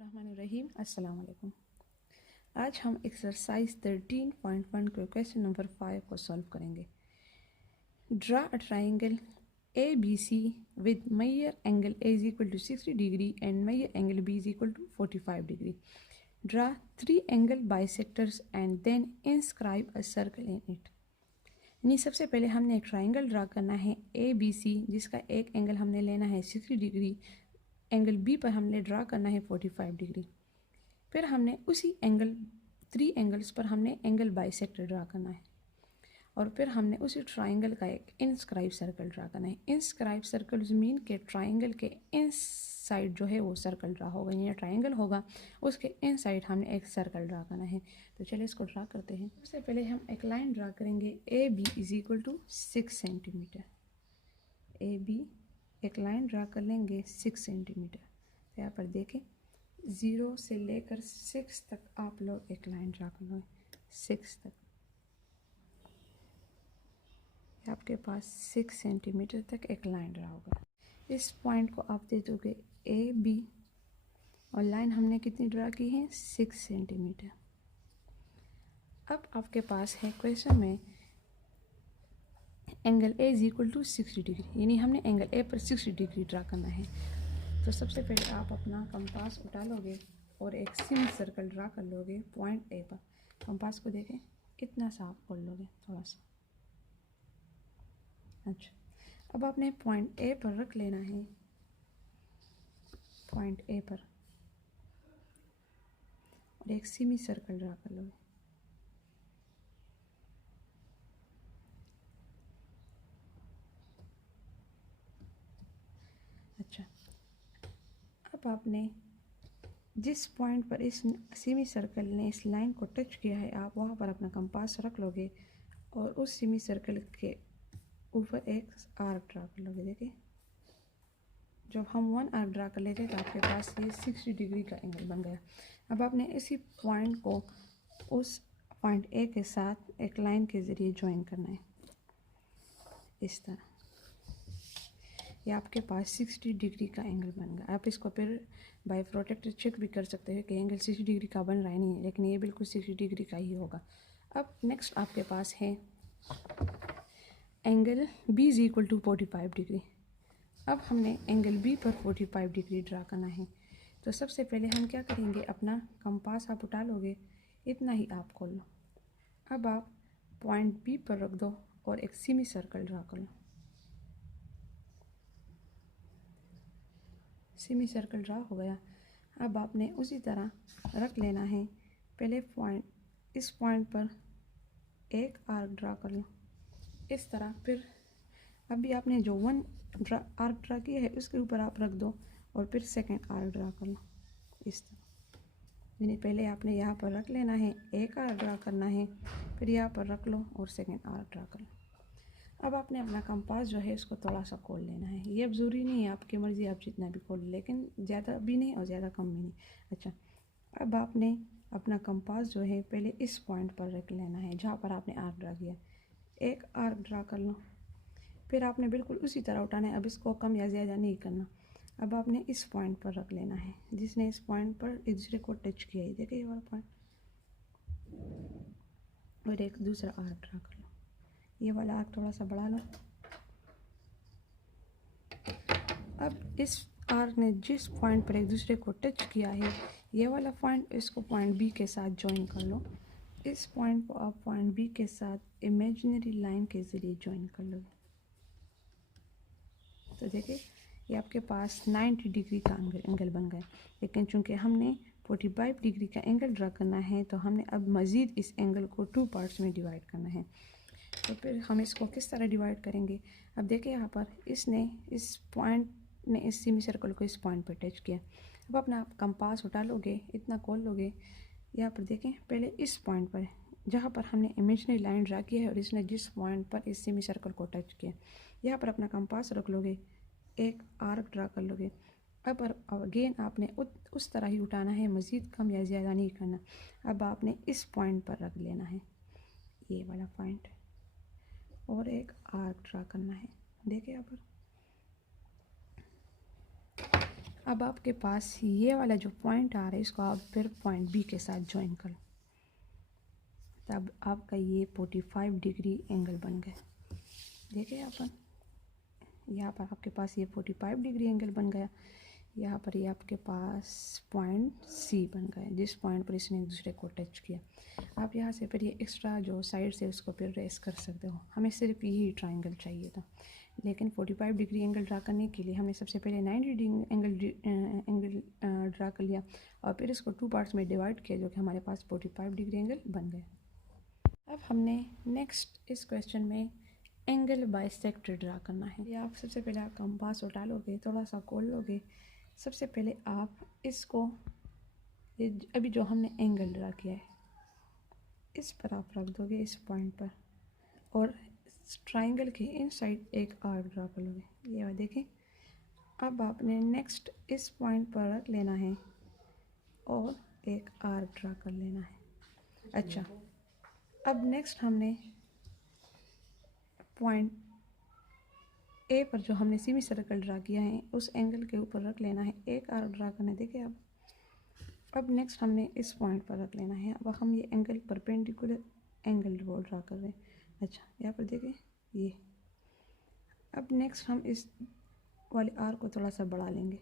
बिस्मिल्लाहिर्रहमानिर्रहीम। अस्सलाम वालेकुम। आज हम एक्सरसाइज 13.1 के क्वेश्चन नंबर 5 को सॉल्व करेंगे। Draw a triangle ABC with measure angle A is equal to 60 degree and measure angle B is equal to 45 degree. Draw 3 angle bisectors and then inscribe a circle in it. यानी सबसे पहले हमने एक triangle draw करना है ABC, जिसका एक angle हमने लेना है 60 डिग्री, एंगल बी पर हमने ड्रा करना है 45 डिग्री। फिर हमने उसी एंगल 3 एंगल्स पर हमने एंगल बाइसेक्टर ड्रा करना है और फिर हमने उसी ट्राइंगल का एक इनस्क्राइब सर्कल ड्रा करना है। इनस्क्राइब सर्कल मीन के ट्राइंगल के इन साइड जो है वो सर्कल ड्रा होगा, यानी ट्राइंगल होगा उसके इन साइड हमने एक सर्कल ड्रा करना है। तो चलिए इसको ड्रा करते हैं। सबसे पहले हम एक लाइन ड्रा करेंगे AB is equal to 6 centimetre. AB एक लाइन ड्रा कर लेंगे 6 सेंटीमीटर। तो यहाँ पर देखें 0 से लेकर 6 तक आप लोग एक लाइन ड्रा कर लो, 6 तक आपके पास 6 सेंटीमीटर तक एक लाइन ड्रा होगा। इस पॉइंट को आप दे दोगे AB और लाइन हमने कितनी ड्रा की है 6 सेंटीमीटर। अब आपके पास है क्वेश्चन में angle A is equal to 60 degree, यानी हमने एंगल A पर 60 डिग्री ड्रा करना है। तो सबसे पहले आप अपना कंपास उठा लोगे और एक सिम सर्कल ड्रा कर लोगे पॉइंट A पर। कंपास को देखें, इतना सा आप खोल लोगे थोड़ा सा। अच्छा, अब आपने पॉइंट A पर रख लेना है, पॉइंट A पर, और एक सिमी सर्कल ड्रा कर लोगे। अच्छा, अब आपने जिस पॉइंट पर इस सिमी सर्कल ने इस लाइन को टच किया है, आप वहाँ पर अपना कंपास रख लोगे और उस सिमी सर्कल के ऊपर एक आर्क ड्रा कर लोगे। देखिए, जब हम 1 आर्क ड्रा कर लेते तो आपके पास ये 60 डिग्री का एंगल बन गया। अब आपने इसी पॉइंट को उस पॉइंट A के साथ एक लाइन के ज़रिए ज्वाइन करना है, इस तरह। ये आपके पास 60 डिग्री का एंगल बन गया। आप इसको फिर बाय प्रोटेक्टर चेक भी कर सकते हैं कि एंगल 60 डिग्री का बन रहा है नहीं, लेकिन ये बिल्कुल 60 डिग्री का ही होगा। अब नेक्स्ट आपके पास है angle B is equal to 45 degree. अब हमने एंगल B पर 45 डिग्री ड्रा करना है। तो सबसे पहले हम क्या करेंगे, अपना कंपास आप उठा लोगे, इतना ही आप खोल लो। अब आप पॉइंट B पर रख दो और एक सिमी सर्कल ड्रा कर लो। सिमी सर्कल ड्रा हो गया। अब आपने उसी तरह रख लेना है, पहले पॉइंट, इस पॉइंट पर एक आर्क ड्रा कर लो इस तरह। फिर अभी आपने जो 1 आर्क ड्रा किया है उसके ऊपर आप रख दो और फिर सेकंड आर्क ड्रा कर लो इस तरह। यानी पहले आपने यहाँ पर रख लेना है, एक आर्क ड्रा करना है, फिर यहाँ पर रख लो और सेकंड आर्क ड्रा कर लो। अब आपने अपना कंपास जो है इसको थोड़ा सा खोल लेना है। ये अब ज़रूरी नहीं है, आपकी मर्ज़ी, आप जितना भी खोल, लेकिन ज़्यादा भी नहीं और ज़्यादा कम भी नहीं। अच्छा, अब आपने अपना कंपास जो है पहले इस पॉइंट पर रख लेना है जहाँ पर आपने आर्क ड्रा किया, एक आर्क ड्रा कर लो। फिर आपने बिल्कुल उसी तरह उठाना है, अब इसको कम या ज़्यादा नहीं करना। अब आपने इस पॉइंट पर रख लेना है जिसने इस पॉइंट पर एक दूसरे को टच किया है। देखिए ये वाला पॉइंट, और एक दूसरा आर्क ड्रा कर लो। ये वाला आर्क थोड़ा सा बढ़ा लो। अब इस आर्क ने जिस पॉइंट पर एक दूसरे को टच किया है, ये वाला पॉइंट, इसको पॉइंट B के साथ ज्वाइन कर लो। इस पॉइंट को आप पॉइंट B के साथ इमेजिनरी लाइन के ज़रिए ज्वाइन कर लो। तो देखिए ये आपके पास 90 डिग्री का एंगल बन गया, लेकिन चूंकि हमने 45 डिग्री का एंगल ड्रा करना है तो हमने अब मज़ीद इस एंगल को 2 पार्ट्स में डिवाइड करना है। तो फिर हम इसको किस तरह डिवाइड करेंगे, अब देखिए यहाँ पर इसने, इस पॉइंट ने इस सिमी सर्कल को इस पॉइंट पर टच किया। अब अपना कंपास उठा लोगे, इतना खोल लोगे, यहाँ पर देखें पहले इस पॉइंट पर जहाँ पर हमने इमेजिनरी लाइन ड्रा की है और इसने जिस पॉइंट पर इस सिमी सर्कल को टच किया, यहाँ पर अपना कंपास रख लोगे, एक आर्क ड्रा कर लोगे। अब अगेन आपने उस तरह ही उठाना है, मज़ीद कम या ज़्यादा नहीं करना। अब आपने इस पॉइंट पर रख लेना है, ये वाला पॉइंट, और एक आर्क ड्रा करना है। देखिए यहाँ पर अब आपके पास ये वाला जो पॉइंट आ रहा है इसको आप फिर पॉइंट बी के साथ ज्वाइन कर लो, तब आपका ये 45 डिग्री एंगल बन गया। देखिए यहाँ पर आपके पास ये 45 डिग्री एंगल बन गया। यहाँ पर ये आपके पास पॉइंट सी बन गया, जिस पॉइंट पर इसने एक दूसरे को टच किया। आप यहाँ से फिर ये एक्स्ट्रा जो साइड से उसको फिर रेस कर सकते हो। हमें सिर्फ यही ट्राइंगल चाहिए था, लेकिन 45 डिग्री एंगल ड्रा करने के लिए हमने सबसे पहले 90 डिग्री एंगल ड्रा कर लिया और फिर इसको 2 पार्ट्स में डिवाइड किया, जो कि हमारे पास 45 डिग्री एंगल बन गया। अब हमने नेक्स्ट इस क्वेश्चन में एंगल बाइसेक्टर ड्रा करना है। ये आप सबसे पहले आप कंपास उठा लोगे, थोड़ा सा खोल लोगे। सबसे पहले आप इसको ये अभी जो हमने एंगल ड्रा किया है इस पर आप रख दोगे, इस पॉइंट पर, और ट्राइंगल के इनसाइड एक आर्क ड्रा कर लोगे। ये देखें। अब आपने नेक्स्ट इस पॉइंट पर रख लेना है और एक आर्क ड्रा कर लेना है। अच्छा, अब नेक्स्ट हमने पॉइंट ए पर जो हमने सेमी सर्कल ड्रा किया है उस एंगल के ऊपर रख लेना है, एक आर्क ड्रा करना है। देखिए अब नेक्स्ट हमने इस पॉइंट पर रख लेना है। अब हम ये एंगल परपेंडिकुलर एंगल वो ड्रा कर रहे हैं। अच्छा, यहाँ पर देखिए ये। अब नेक्स्ट हम इस वाले आर्क को थोड़ा सा बढ़ा लेंगे,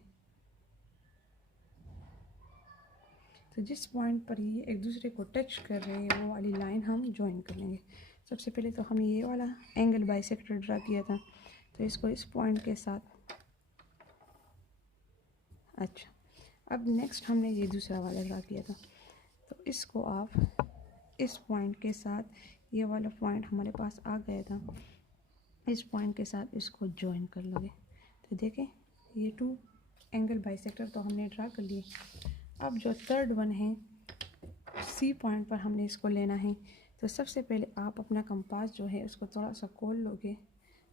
तो जिस पॉइंट पर ये एक दूसरे को टच कर रहे हैं वो वाली लाइन हम ज्वाइन कर लेंगे। सबसे पहले तो हमने ये वाला एंगल बाइसेक्टर ड्रा किया था, तो इसको इस पॉइंट के साथ। अच्छा, अब नेक्स्ट हमने ये दूसरा वाला ड्रा किया था, तो इसको आप इस पॉइंट के साथ, ये वाला पॉइंट हमारे पास आ गया था, इस पॉइंट के साथ इसको ज्वाइन कर लोगे। तो देखें ये 2 एंगल बाइसेक्टर तो हमने ड्रा कर लिए। अब जो थर्ड वन है सी पॉइंट पर हमने इसको लेना है। तो सबसे पहले आप अपना कंपास जो है उसको थोड़ा सा खोल लोगे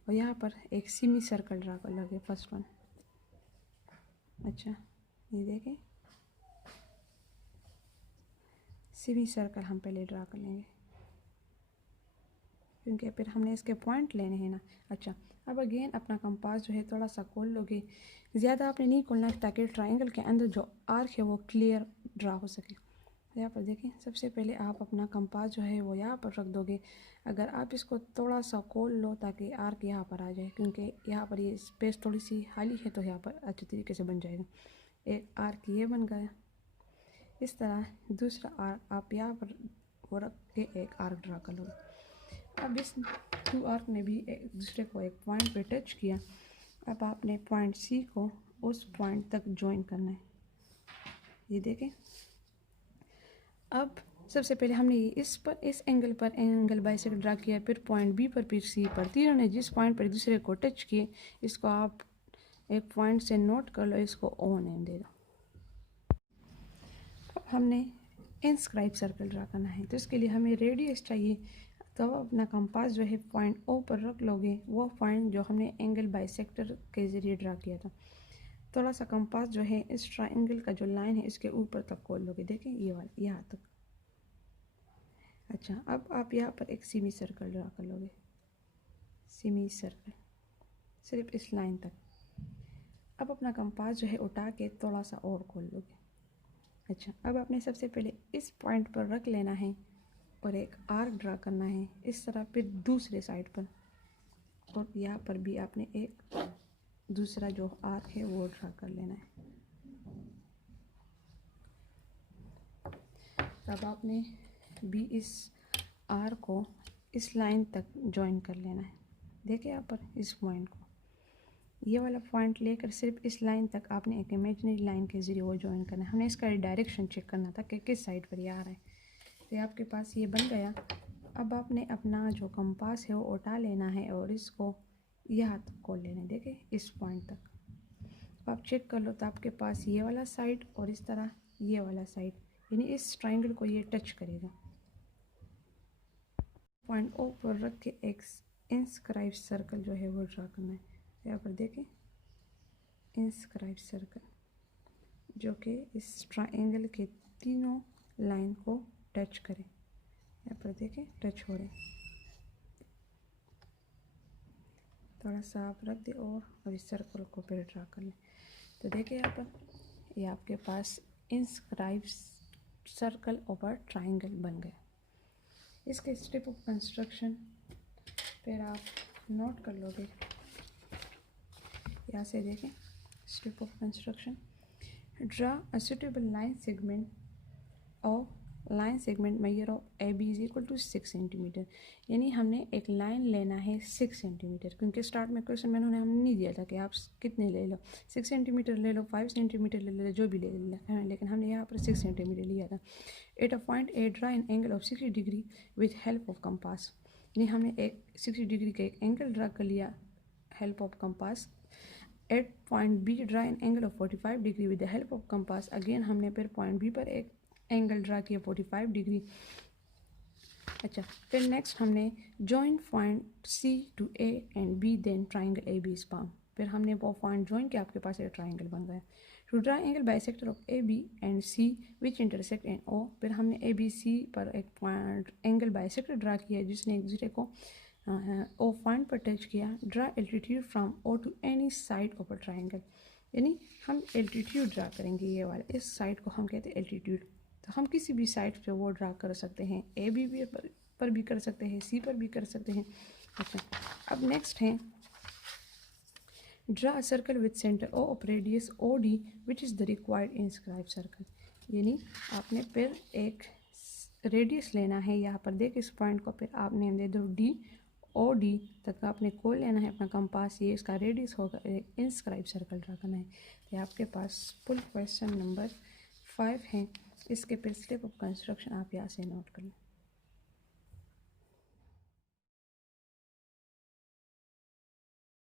और यहाँ पर एक सेमी सर्कल ड्रा कर लोगे, फर्स्ट वन। अच्छा, ये देखें सेमी सर्कल हम पहले ड्रा कर लेंगे, क्योंकि फिर हमने इसके पॉइंट लेने हैं ना। अच्छा, अब अगेन अपना कंपास जो है थोड़ा सा खोल लोगे, ज़्यादा आपने नहीं खोलना ताकि ट्राइंगल के अंदर जो आर्क है वो क्लियर ड्रा हो सके। यहाँ पर देखें, सबसे पहले आप अपना कंपास जो है वो यहाँ पर रख दोगे। अगर आप इसको थोड़ा सा खोल लो ताकि आर्क यहाँ पर आ जाए, क्योंकि यहाँ पर ये स्पेस थोड़ी सी खाली है, तो यहाँ पर अच्छे तरीके से बन जाएगा। एक आर्क ये बन गया। इस तरह दूसरा आर्क आप यहाँ पर वो रख के एक आर्क ड्रा कर लो। अब इस 2 आर्क ने भी एक दूसरे को एक पॉइंट पे टच किया। अब आपने पॉइंट सी को उस पॉइंट तक ज्वाइन करना है। ये देखें। अब सबसे पहले हमने ये इस एंगल पर एंगल बाइसेक्टर ड्रा किया, फिर पॉइंट बी पर, फिर सी पर। तीनों ने जिस पॉइंट पर एक दूसरे को टच किए इसको आप एक पॉइंट से नोट कर लो, इसको ओ नेम दे दो। अब हमने इंस्क्राइब सर्कल ड्रा करना है, तो इसके लिए हमें रेडियस चाहिए। तो अपना कंपास जो है पॉइंट ओ पर रख लोगे, वो पॉइंट जो हमने एंगल बाइसेक्टर के ज़रिए ड्रा किया था। थोड़ा सा कंपास जो है इस ट्राइंगल का जो लाइन है इसके ऊपर तक खोल लोगे। देखें ये वाला यहाँ तक। अच्छा, अब आप यहाँ पर एक सेमी सर्कल ड्रा कर लोगे, सेमी सर्कल सिर्फ इस लाइन तक। अब अपना कंपास जो है उठा के थोड़ा सा और खोल लोगे। अच्छा, अब आपने सबसे पहले इस पॉइंट पर रख लेना है और एक आर्क ड्रा करना है इस तरह, फिर दूसरे साइड पर, और यहाँ पर भी आपने एक दूसरा जो आर्क है वो ड्रा कर लेना है। अब आपने भी इस आर्क को इस लाइन तक ज्वाइन कर लेना है। देखिए यहाँ पर इस पॉइंट को, ये वाला पॉइंट लेकर सिर्फ इस लाइन तक आपने एक इमेजिनरी लाइन के ज़रिए वो ज्वाइन करना है। हमने इसका डायरेक्शन चेक करना था कि किस साइड पर ये आ रहा है। तो आपके पास ये बन गया। अब आपने अपना जो कंपास है वो उठा लेना है और इसको यहाँ तक खोल लेना है। देखिए इस पॉइंट तक आप चेक कर लो, तो आपके पास ये वाला साइड और इस तरह ये वाला साइड, यानी इस ट्राइंगल को ये टच करेगा। पॉइंट ओ पर रख के एक इंस्क्राइब सर्कल जो है वो ड्रा करना है। यहाँ पर देखें इंस्क्राइब सर्कल, जो कि इस ट्राइंगल के तीनों लाइन को टच करें। यहाँ पर देखें टच हो रहे, थोड़ा सा आप रख दे और इस सर्कल को फिर ड्रा कर लें। तो देखिए यहाँ पर ये आपके पास इंस्क्राइब सर्कल ओवर ट्राइंगल बन गया। इसके स्टेप ऑफ कंस्ट्रक्शन फिर आप नोट कर लोगे। यहाँ से देखें step of construction, draw a suitable line segment और line segment measure of A B is equal to 6 centimetre. यानी हमने एक लाइन लेना है 6 सेंटीमीटर, क्योंकि स्टार्ट में क्वेश्चन में उन्होंने हमें नहीं दिया था कि आप कितने ले लो, 6 सेंटीमीटर ले लो, 5 सेंटीमीटर ले लो, जो भी ले लो, लेकिन हमने यहाँ पर 6 सेंटीमीटर लिया था। At a point A draw an angle of 60 degree with help of compass. यानी हमने एक 60 डिग्री का एक एंगल ड्रा कर लिया help of compass. At point B draw an angle of 45 degree with the help of compass. Again हमने फिर point B पर एक एंगल ड्रा किया 45 डिग्री। अच्छा, फिर नेक्स्ट हमने joint point C to A and B, then triangle A B स्पाम। फिर हमने वो पॉइंट जॉइन किया, आपके पास एक ट्राइंगल बन गया। To draw angle bisector of A B and C which intersect and O. फिर हमने ए बी सी पर एक पॉइंट एंगल बाइसेक्टर ड्रा किया जिसने एक दूसरे को ओ पॉइंट पर टच किया। Draw altitude from O to any side of a triangle. यानी हम एल्टीट्यूड ड्रा करेंगे, ये वाला इस साइड को हम कहते हैं एल्टीट्यूड। तो हम किसी भी साइड पे वो ड्रा कर सकते हैं, ए बी पर भी कर सकते हैं, सी पर भी कर सकते हैं। अच्छा, अब नेक्स्ट है draw a circle with centre O of radius O D which is the required inscribe circle. यानी आपने फिर एक रेडियस लेना है, यहाँ पर देख इस पॉइंट को, फिर आप नेम दे दो डी, ओ डी तक आपने कोल लेना है अपना कंपास, ये इसका रेडियस होगा, एक इंस्क्राइब सर्कल ड्रा करना है। तो आपके पास फुल क्वेश्चन नंबर 5 है। इसके फिर स्टेप ऑफ कंस्ट्रक्शन आप यहाँ से नोट कर लें।